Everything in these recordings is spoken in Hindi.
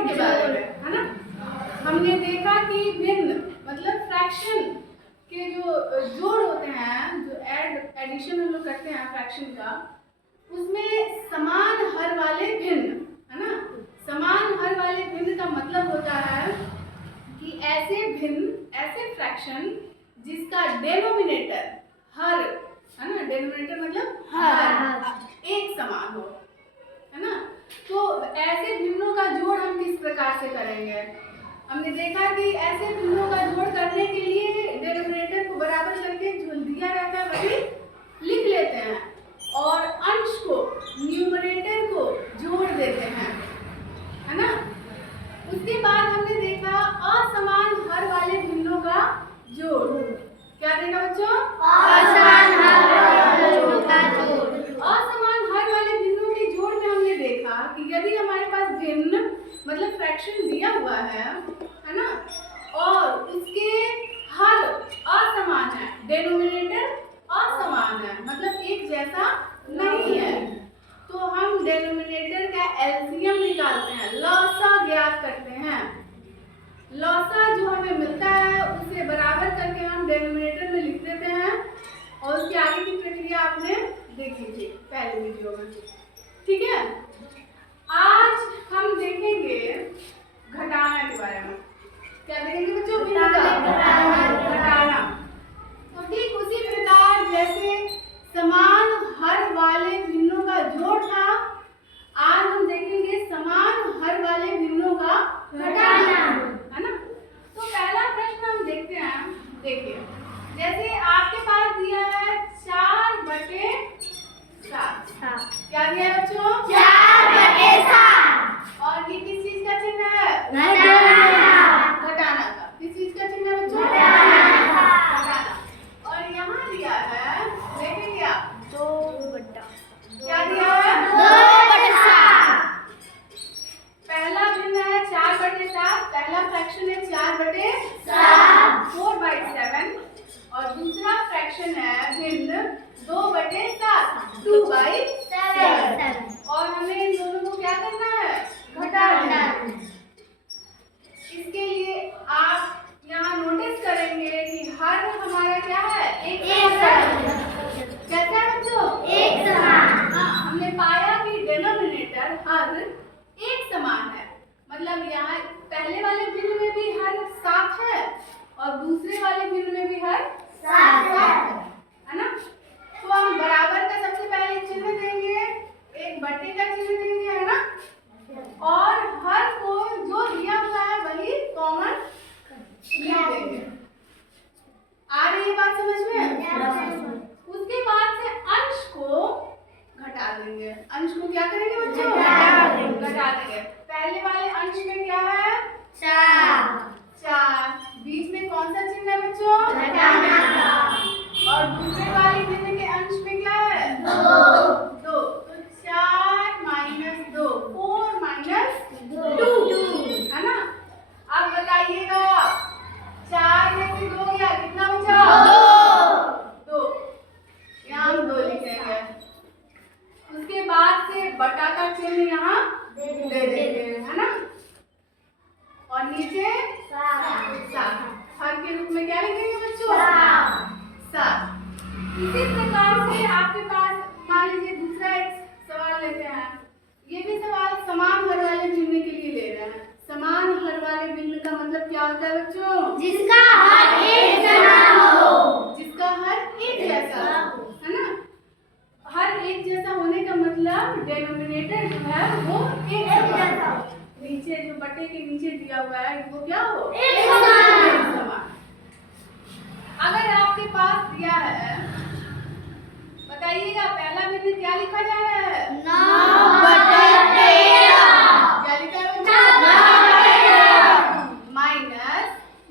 जोड़ के बारे में, है ना। हमने देखा कि भिन्न मतलब फ्रैक्शन के जो जोड़ होते हैं, जो एडिशन हम लोग करते हैं फ्रैक्शन का, उसमें समान हर वाले भिन्न, है ना। समान हर वाले भिन्न का मतलब होता है कि ऐसे भिन्न, ऐसे फ्रैक्शन जिसका डेनोमिनेटर हर, है ना, डेनोमिनेटर मतलब हर एक समान हो, है ना। तो ऐसे भिन्नों का जोड़ हम किस प्रकार से करेंगे? हमने देखा कि ऐसे भिन्नों का जोड़ करने के लिए डेनोमिनेटर को बराबर करके जो दिया रहता है वही लिख लेते हैं और अंश को, न्यूमरेटर को जोड़ देते हैं, है ना। उसके बाद हमने देखा असमान हर वाले भिन्नों का जोड़। क्या देखा बच्चों? असमान हर वाले भिन्नों के जोड़ में हमने देखा कि यदि हमारे पास भिन्न मतलब फ्रैक्शन दिया हुआ है ना, और उसके हर असमान है, डेनोमिनेटर असमान है, मतलब एक जैसा नहीं है, तो हम डेनोमिनेटर का एलसीएम निकालते हैं, लसा ज्ञात करते हैं। लसा जो हमें मिलता है उसे बराबर करके हम डेनोमिनेटर में लिख देते हैं और उसकी आगे की प्रक्रिया आपने देखी थी पहले वीडियो में, ठीक है। आज हम देखेंगे घटाना के बारे में। क्या देखेंगे बच्चों? घटाना। तो ठीक उसी प्रकार जैसे समान हर वाले भिन्नों का जोड़ था, आज हम देखेंगे समान हर वाले भिन्नों का घटाना, है ना। तो पहला प्रश्न हम देखते हैं। देखिए, जैसे आपके पास दिया है 4/7। क्या दिया है बच्चों? 4/7। और ये किस चीज का चिन्ह है? घटाना का। किस चीज का चिन्ह है बच्चों? घटाना। और यहाँ दिया है, देखेंगे आप, 2/7। क्या दिया है? 2/7। पहला भिन्न है 4/7, पहला फ्रैक्शन है 4/7, 4/7, और दूसरा फ्रैक्शन है भिन्न 2/7, 2/7। और हमें इन दोनों को क्या करना है? घटाना है। इसके लिए आप यहाँ नोटिस करेंगे कि हर हमारा क्या है? एक समान। कैसा है बच्चों? एक समान। हाँ, हमने पाया कि डेनोमिनेटर हर एक समान है, मतलब यहाँ पहले वाले भिन्न में भी हर 7 है और दूसरे वाले भिन्न में भी हर 7 है ना। तो हम बराबर का सबसे पहले चिन्ह देंगे, एक बट्टे का चिन्ह देंगे, है ना, और हर को जो दिया हुआ है वही कॉमन लिख देंगे। आ रही है बात समझ में? उसके बाद से अंश को घटा देंगे। अंश को क्या करेंगे बच्चों? घटा देंगे। पहले वाले अंश में क्या है? 4। बीच में कौन सा चिन्ह है बच्चों? घटाना का। और दूसरे वाले भिन्न के अंश में क्या है? 2। तो 4 - 2, 4 - 2, है ना। अब बताइएगा, 4 में से 2 गया, कितना बचा? 2। यहाँ हम 2 लिखेंगे। उसके बाद से बटा का चिन्ह यहाँ दे देंगे, है ना, और नीचे 7। हर के रूप में क्या लिखेंगे बच्चों? 7। इसी प्रकार से आपके पास मान लीजिए दूसरा एक सवाल लेते हैं। ये भी सवाल समान हर वाले भिन्न के लिए ले रहे हैं। समान हर वाले भिन्न का मतलब क्या होता है बच्चों? जिसका हर एक समान हो। जिसका हर एक जैसा हो, है ना। हर एक जैसा होने का मतलब डेनोमिनेटर जो है वो एक जैसा हो। नीचे जो बटे के नीचे दिया हुआ है वो क्या हो? एक समान। अगर आपके पास दिया है, बताइएगा पहला भिन्न क्या लिखा जा रहा है? 9/13। क्या लिखा है बच्चों?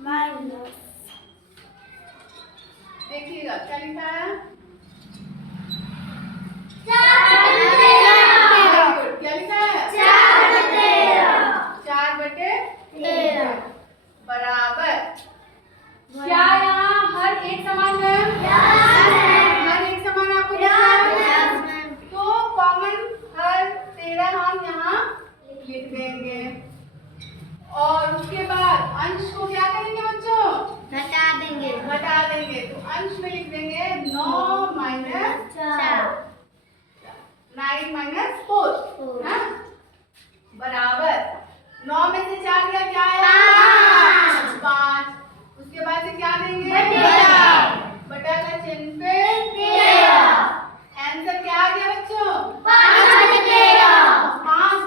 माइनस। देखिएगा क्या लिखा है? 4/13। क्या लिखा है? 4/13 बराबर। क्या यहाँ हर एक समान है? हर एक समान आपको दिख रहा है? तो कॉमन हर अंश को क्या करेंगे बच्चों? घटा देंगे। घटा देंगे। तो अंश में लिख देंगे 9 माइनस 9 माइनस 4 हाँ? बराबर 9 में से 4 गया क्या है? 5। उसके बाद से क्या देंगे? बटा का चिन्ह पे आंसर क्या आ गया बच्चों? 5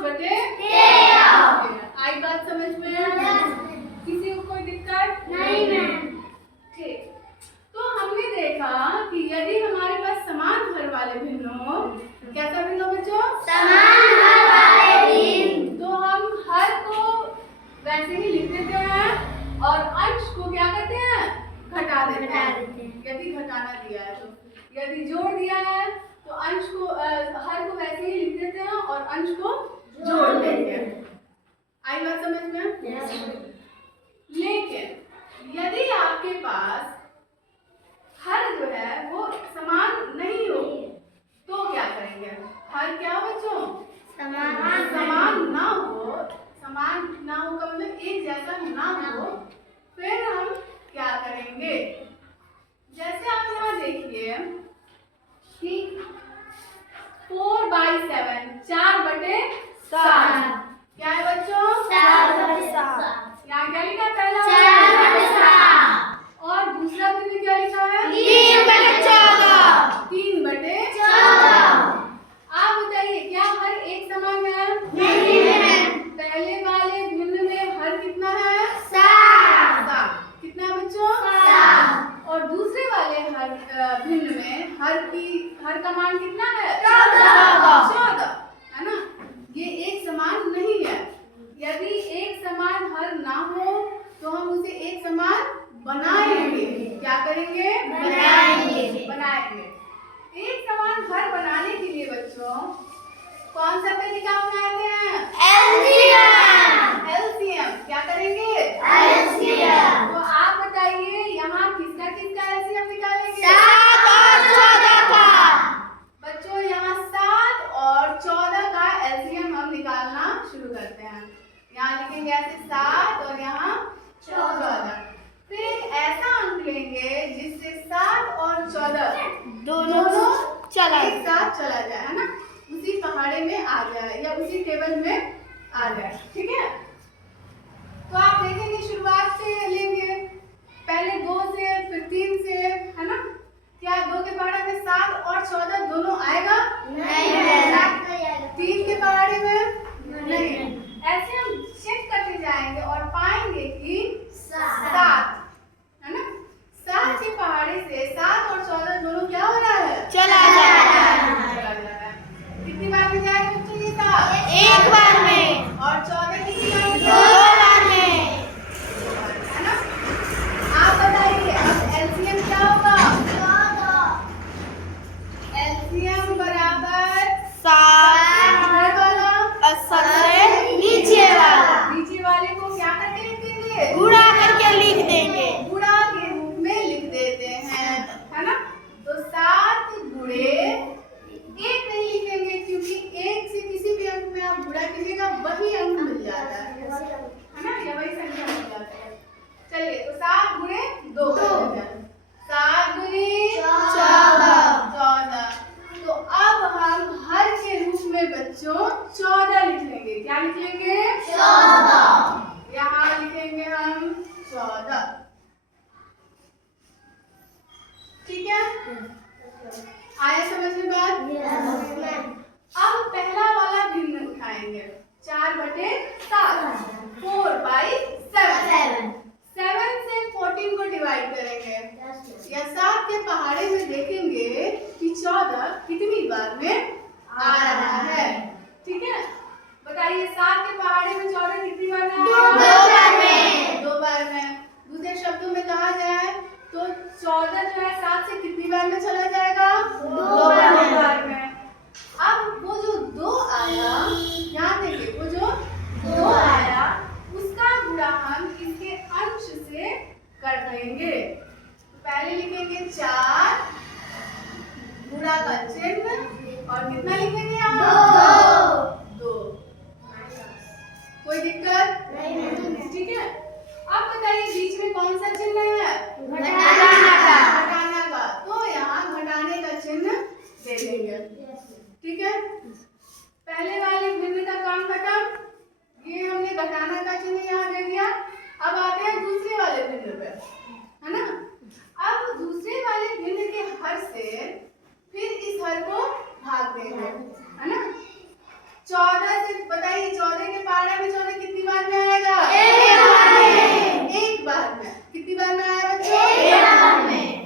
बटे 13। आई बात समझ में? किसी को कोई दिक्कत? नहीं मैम। ठीक। तो हमने देखा कि यदि हमारे पास समान हर वाले भिन्न हो, कैसा भिन्न हो बच्चों? समान हर वाले भिन्न। तो हम हर को वैसे ही लिख देते हैं और अंश को क्या करते हैं? घटा देते हैं। यदि घटाना दिया है तो, यदि जोड़ दिया है तो अंश को हर को वैसे ही लिख देते हैं और अंश को जोड़ देते हैं। आई बात समझ में? लेकिन यदि आपके पास हर जो है वो समान नहीं हो तो क्या करेंगे? हर क्या बच्चों? समान ना हो का मतलब एक जैसा ना हो, फिर हम क्या करेंगे? जैसे आप यहाँ देखिए कि 4/7 4 बटे 7 क्या है बच्चों? 4 बटे 7। यहाँ क्या लिखा है? पहला 4 बटे 7 और दूसरा भिन्न क्या लिखा है? 3 बटे 14। 3 बटे 14। आप बताइए क्या हर एक समान है? नहीं है। पहले वाले भिन्न में हर कितना है? 7। कितना है बच्चों? 7। और दूसरे वाले हर भिन्न में हर का मान कितना है? 14 है ना? ये एक समान नहीं है। यदि एक समान हर ना हो तो हम उसे एक समान बनाएंगे। क्या करेंगे? बनाएंगे। एक समान हर बनाने के लिए बच्चों कौन सा तरीका अपनाते हैं? एलसीएम। क्या करेंगे? एलसीएम। तो आप बताइए यहाँ किसका एलसीएम निकालेंगे? 7 और 14 का। बच्चों यहाँ 7 और 14 का एलसीएम हम निकालना शुरू करते हैं। यहाँ लिखेंगे ऐसे 7 और यहाँ 14। फिर एक ऐसा अंक लेंगे जिससे 7 और 14 दोनों एक साथ चला जाए, है ना? उसी पहाड़े में आ जाए या उसी टेबल में आ जाए। ठीक है? तो आप देखेंगे शुरुआत से लेंगे, पहले 2 से फिर 3 से, है ना? क्या 2 के पहाड़े में 7 और 14 दोनों आएगा? नहीं। 3 के पहाड़े में नहीं। ऐसे हम चेक करते जाएंगे और पाएंगे कि 7 है ना? 7 के पहाड़े से 7 और 14 दोनों क्या हो रहा है? चला जा रहा है। कितनी बार में जाएगा बच्चों ये 7? एक बार में। और 14 कितनी बार में? 2 बार में। है ना? आप बताइए अब एलसीएम क्या होगा? एलसीएम बराबर 7 वाला सबसे नीचे वाले को क्या करके लिख देंगे? गुणा करके लिख देंगे। गुणा के रूप में लिख देते हैं, है ना? तो 7 गुणे 1 नहीं लिखेंगे क्योंकि 1 से किसी भी अंक में आप गुणा कीजिएगा वही अंक मिल जाता है ना? या वही संख्या मिल जाती है। चलिए तो 7 गुणे 2 कर देते हैं। 7 गुणे 14। तो अब हम हर के रूप में बच्चों 14 लिख लेंगे। क्या लिख लेंगे? 14। यहाँ लिखेंगे हम 14। ठीक है? आया समझ में बात? अब पहला वाला भिन्न उठाएंगे 4 बटे 7 4/7 7 से 14 को डिवाइड करेंगे या 7 के पहाड़े में देखेंगे कि 14 कितनी बार में आ रहा है। ठीक है? बताइए 7 के पहाड़े में 14 कितनी बार में आएगा? 2 बार में। 2 बार में। दूसरे शब्दों में कहा जाए तो 14 जो है 7 से कितनी बार में चला जाएगा? 2 बार में। अब वो जो 2 आया, ध्यान देंगे, वो जो 2 आया उसका गुणा हम इसके अंश से कर देंगे। पहले लिखेंगे 4 गुणा का चिन्ह और कितना लिखेंगे यहाँ? 2। कोई दिक्कत नहीं? ठीक है? अब बताइए बीच में कौन सा चिन्ह है? घटाना का। घटाना का। तो यहाँ घटाने का चिन्ह दे देंगे। ठीक है, पहले वाले भिन्न का काम खत्म। ये हमने घटाना का चिन्ह यहाँ दे दिया। अब आते हैं दूसरे वाले भिन्न पे, है ना। अब दूसरे वाले भिन्न के हर से फिर इस हर को भाग देंगे, है ना। 14 से बताइए 14 के पहाड़े में 14 कितनी बार में आएगा? एक बार में। कितनी बार में आया बच्चों?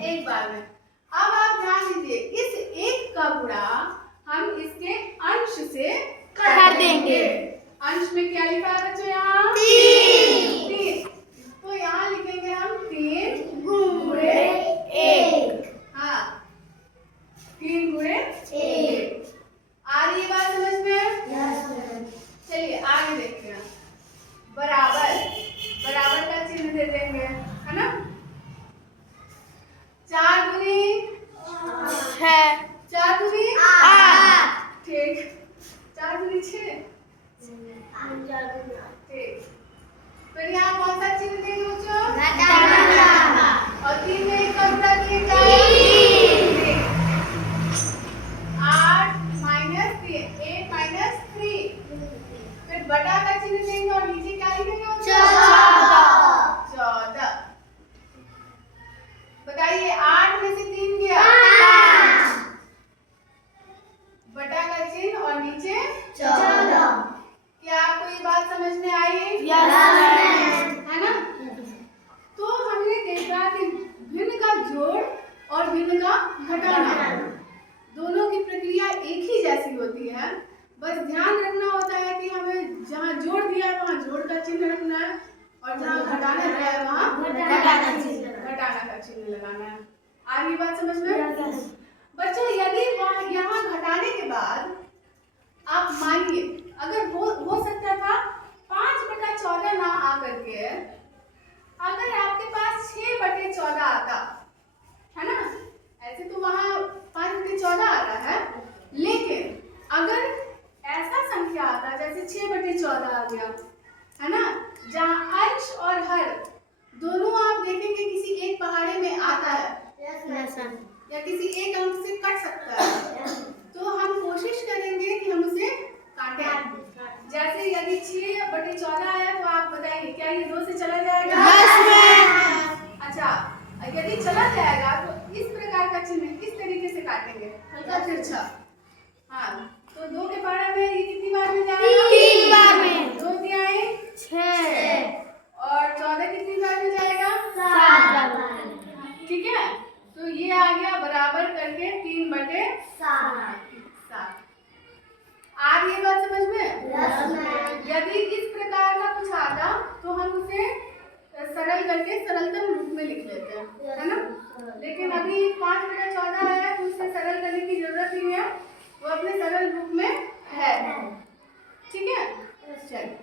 एक बार में। अब आप ध्यान दीजिए, इस एक का गुणा हम इसके अंश से कर देंगे। अंश में क्या लिखा है बच्चों यहाँ? 3। तो यहाँ लिखेंगे हम 3 गुणे 1। हाँ, 3 गुणे 1। आ रही है बात समझ में? चलिए आगे देखते हैं। बराबर, बराबर का चिन्ह दे देंगे, है ना। 4 दूनी 6, 4 दूनी 8, ठीक, 4 दूनी 6 ठीक। फिर यहाँ कौन सा चिन्ह देंगे बच्चों? और 3 में 1 का गुणा किएगा 3। 8 माइनस 3, 8 माइनस 3। फिर बटा का चिन्ह देंगे और नीचे क्या लिखेंगे? 14। बताइए 8 में से 3 गया 5। बटा का चिन्ह और नीचे 14। क्या आपको ये बात समझ में आई? है ना। तो हमने देखा कि भिन्न का जोड़ और भिन्न का घटाना दोनों की प्रक्रिया एक ही जैसी होती है। बस ध्यान रखना होता है कि हमें जहाँ जोड़ दिया है वहाँ जोड़ का चिन्ह रखना है और जहाँ घटाना दिया है वहाँ घटाना का चिन्ह लगाना है। आ रही बात समझ में? बच्चों यदि यहाँ घटाने के बाद आप मानिए अगर हो सकता था 5/14 ना आकर के अगर आपके पास 6/14 आता, है ना। ऐसे तो वहाँ 5/14 आ रहा है, लेकिन अगर ऐसा संख्या आता जैसे 6/14 आ गया, है ना, जहाँ अंश और हर दोनों आप देखेंगे किसी एक पहाड़े में आता है या किसी एक अंक से कट सकता है, तो हम कोशिश करेंगे कि हम उसे काटें। जैसे यदि 6/14 आया तो आप बताइए क्या ये 2 से चला जाएगा? अच्छा, यदि चला जाएगा तो इस प्रकार का चिन्ह किस तरीके से काटेंगे? हल्का तिरछा। हाँ, तो 2 के पहाड़े में ये कितनी बार में जाएगा? 3 बार में। 2 तिहाई 6 और 14 कितनी बार में जाएगा? 7 बार। ठीक है, तो ये आ गया बराबर करके 3/7। आ रही है बात समझ में? यदि इस प्रकार का कुछ आता तो हम उसे सरल करके सरलतम रूप में लिख लेते हैं, है ना। लेकिन अभी 5/14 है तो उसे सरल करने की जरूरत नहीं है, वो अपने सरल रूप में है। ठीक है, चलिए।